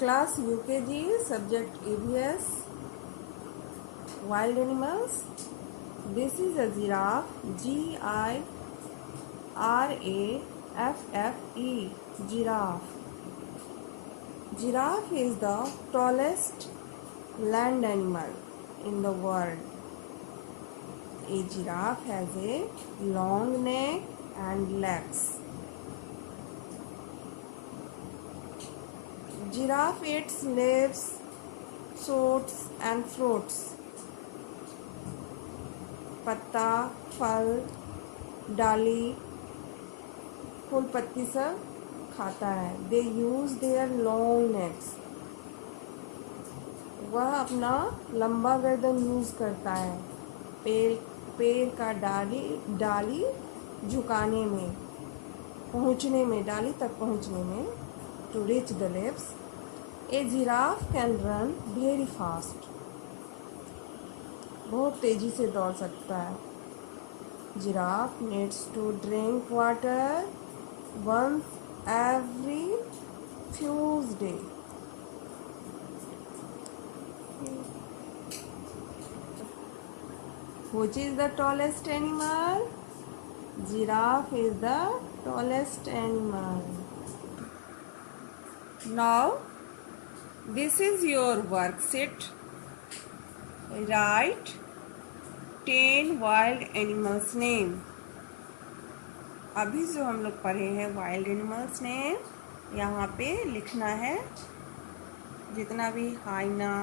Class UKG, subject ABS, wild animals. This is a giraffe, Giraffe, giraffe. Giraffe is the tallest land animal in the world. A giraffe has a long neck and legs. Giraffe eats leaves, shoots and fruits. पत्ता, फल, डाली, फूल पत्ती सब खाता है. They use their long necks. वह अपना लंबा गर्दन यूज करता है पेड़ का डाली झुकाने में, पहुंचने में, डाली तक पहुंचने में. To reach the leaves. A giraffe can run very fast. बहुत तेजी से दौड़ सकता है. Giraffe needs to drink water once every few days. Which is the tallest animal? Giraffe is the tallest animal. Now, this is your worksheet. Write 10 wild animals name. अभी जो हम लोग पढ़े हैं वाइल्ड एनिमल्स नेम, यहाँ पे लिखना है. जितना भी hyena,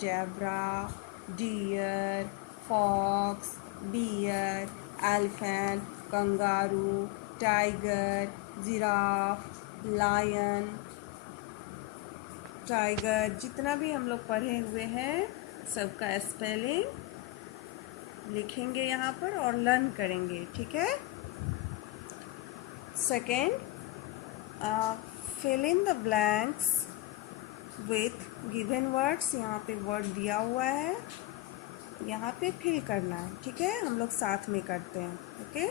zebra, deer, fox, bear, elephant, kangaroo, tiger, giraffe, lion, tiger, जितना भी हम लोग पढ़े हुए हैं सबका स्पेलिंग लिखेंगे यहाँ पर और लर्न करेंगे. ठीक है. Second, fill in the blanks with given words. यहाँ पे वर्ड दिया हुआ है, यहाँ पे फिल करना है. ठीक है, हम लोग साथ में करते हैं. Okay.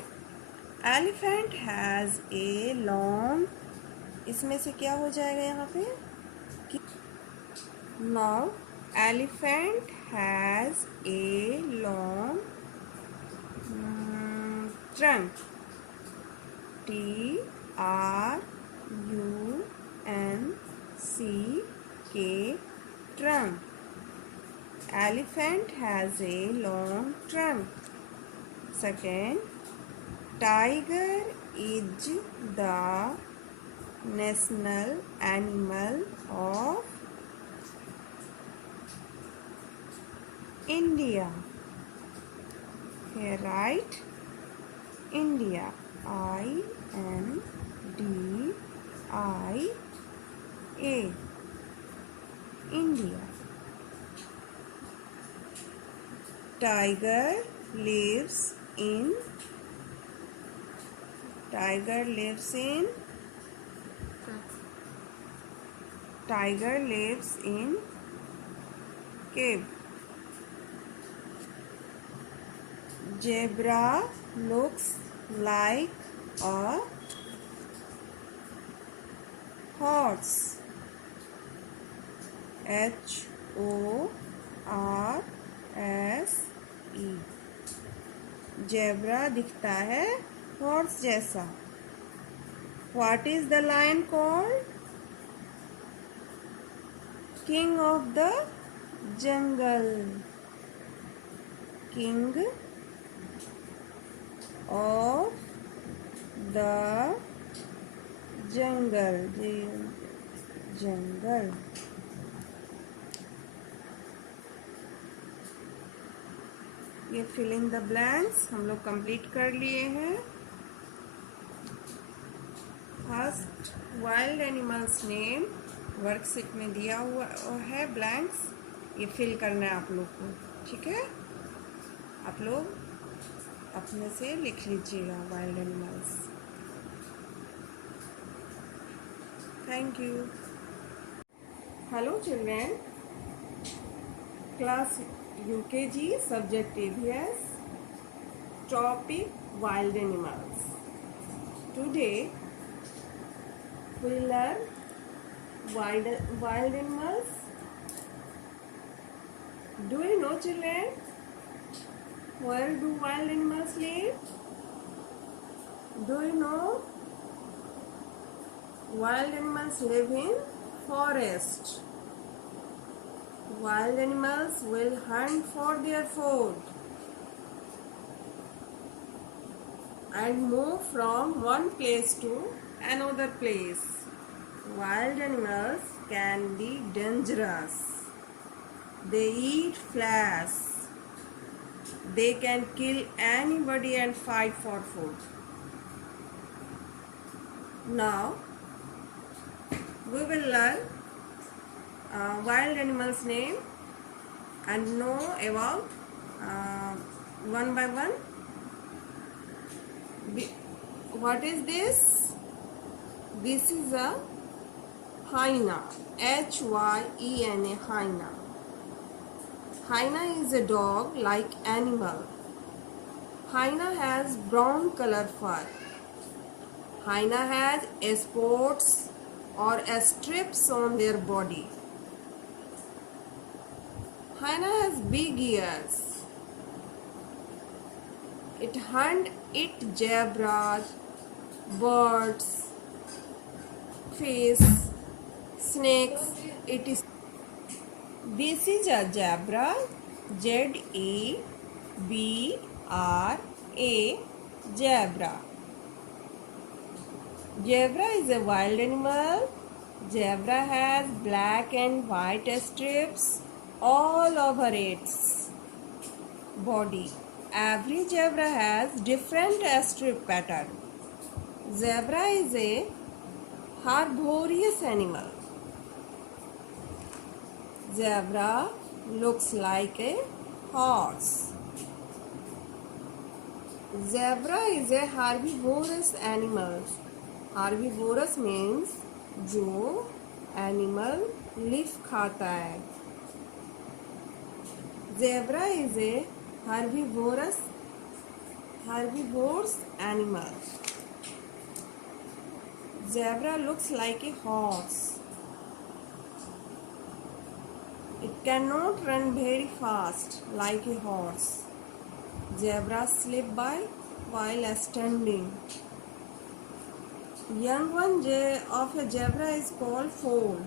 Elephant has a long, इसमें से क्या हो जाएगा यहाँ पे? Now, elephant has a long trunk. Trunk. Trunk. Elephant has a long trunk. Second, tiger is the national animal of India. Here write India. INDIA. India. Tiger lives in cave. Zebra looks like a horse. HORSE. Zebra दिखता है horse जैसा. What is the lion called? King of the jungle. King of the jungle. ये fill in the blanks हम लोग complete कर लिए हैं. First wild animals name worksheet में दिया हुआ है ब्लैंक्स, ये फिल करना है आप लोग को. ठीक है, आप लोग अपने से लिख लीजिएगा wild animals. Thank you. Hello children, class UKG, subject ABS, topic wild animals. Today we learn wild animals. Do you know, children? Where do wild animals live? Do you know? Wild animals live in forest. Wild animals will hunt for their food and move from one place to another place. Wild animals can be dangerous. They eat flesh. They can kill anybody and fight for food. Now, we will learn wild animals' name and know about one by one. What is this? This is a hyena. Hyena. Hyena. Hyena is a dog-like animal. Hyena has brown color fur. Hyena has spots or strips on their body. Hyena has big ears. It hunts zebras, birds, fish, snakes. This is a zebra. Z-E-B-R-A. Zebra. Zebra is a wild animal. Zebra has black and white strips all over its body. Every zebra has different strip pattern. Zebra is a herbivorous animal. Zebra looks like a horse. Zebra is a herbivorous animal. Herbivorous means जो animal leaf खाता है. Zebra is a herbivorous animal. Zebra looks like a horse. It cannot run very fast like a horse. Zebra slip by while standing. Young one of a zebra is called foal.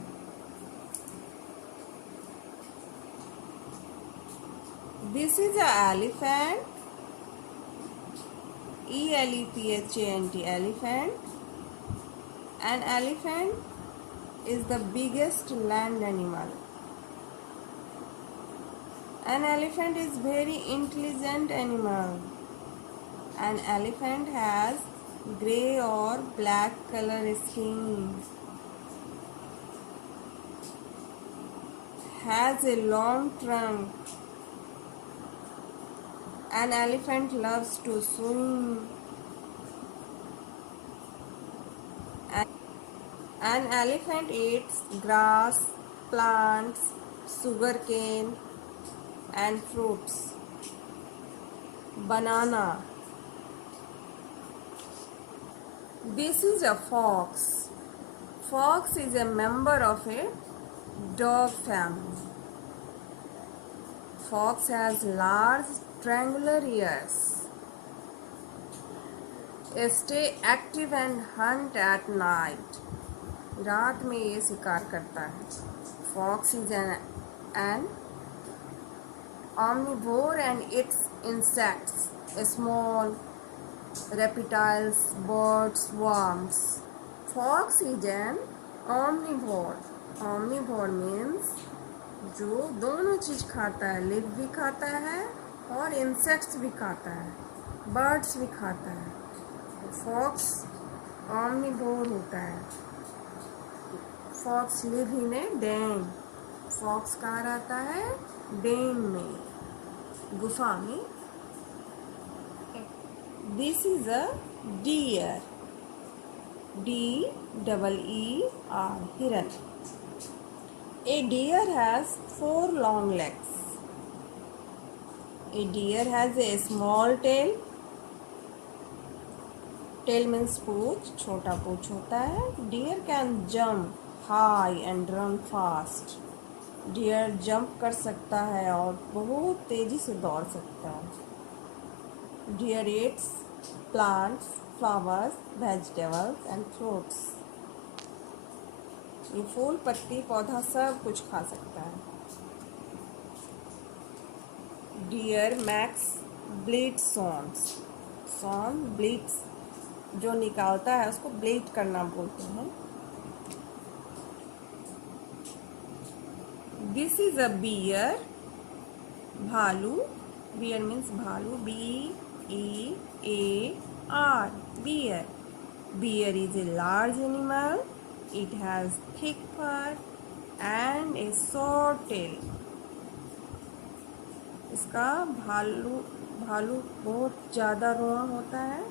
This is an elephant. E-L-E-P-H-A-N-T, elephant. An elephant is the biggest land animal. An elephant is very intelligent animal. An elephant has grey or black color skin. Has a long trunk. An elephant loves to swim. An elephant eats grass, plants, sugarcane, and fruits. Banana. This is a fox. Fox is a member of a dog family. Fox has large triangular ears. Stay active and hunt at night. रात में ये शिकार करता है. Fox is an omnivore and eats insects, small reptiles, birds, worms. Fox is an omnivore. Omnivore means जो दोनों चीज खाता है, लीफ भी खाता है और इंसेक्ट्स भी खाता है, बर्ड्स भी खाता है. फॉक्स omnivore होता है. Fox live in a den. Fox कहाँ रहता है? डेन में, गुफा में. This is a dear. D-E-E-R, हिरन. A deer has 4 long legs. A deer has a small tail. Tail means पूंछ, छोटा पूंछ होता है. Deer can jump high and run fast. Deer jump कर सकता है और बहुत तेज़ी से दौड़ सकता है। Deer eats plants, flowers, vegetables and fruits. ये फूल, पत्ती, पौधा सब कुछ खा सकता है। Deer makes bleat sounds. Sound bleats, जो निकालता है उसको ब्लीड करना बोलते हैं। दिस इज अ बियर, भालू। बियर मीन्स भालू, BEAR, bear. Bear is a large animal. It has thick fur and a short tail. इसका भालू भालू बहुत ज़्यादा रोआ होता है।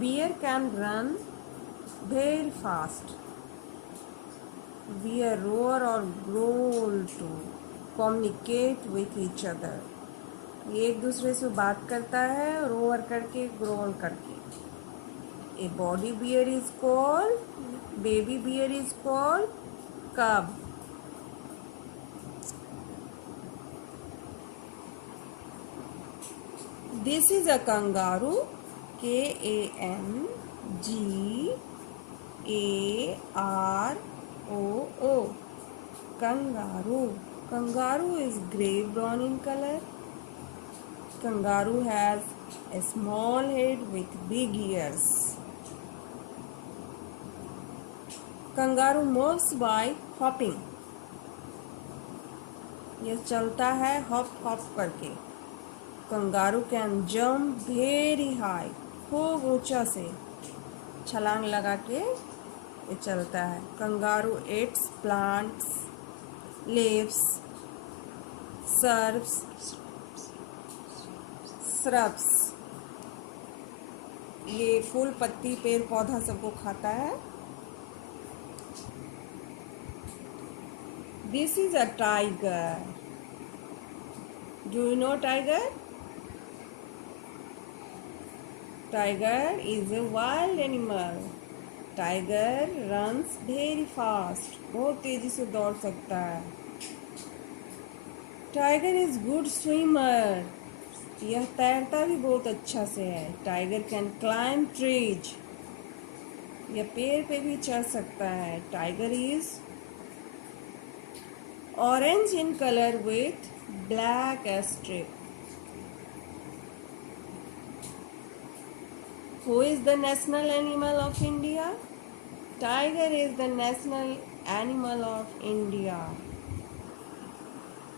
Bear can run very fast. Bear roar or growl to communicate with each other. ये एक दूसरे से बात करता है, रोअर करके, ग्रोल करके। A body bear is called, baby bear is called cub. This is a kangaroo, KANGAROO. Kangaroo. Kangaroo is grey brown in color. Kangaroo has a small head with big ears. Kangaroo moves by hopping. ये चलता है hop hop करके। Kangaroo can jump very high. खूब ऊंचा से छलांग लगा के ये चलता है। Kangaroo eats plants, leaves, shrubs. ये फूल, पत्ती, पेड़, पौधा सबको खाता है। This is a tiger. Do you know tiger? Tiger is a wild animal. Tiger runs very fast. बहुत तेजी से दौड़ सकता है। Tiger is good swimmer. यह तैरता भी बहुत अच्छा से है। Tiger can climb trees. यह पेड़ पे भी चढ़ सकता है। Tiger is orange in color with black strip. Who is the national animal of India? Tiger is the national animal of India.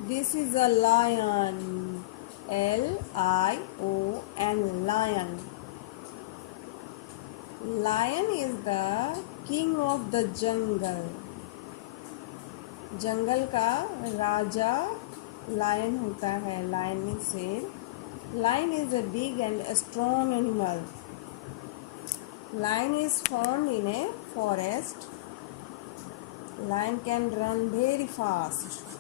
This is a lion. LION, lion. Lion is the king of the jungle. जंगल का राजा lion होता है। Lion means शेर। Lion is a big and a strong animal. Lion is found in a forest. Lion can run very fast.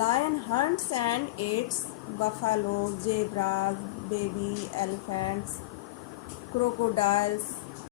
Lion hunts and eats buffalo, zebras, baby elephants, crocodiles,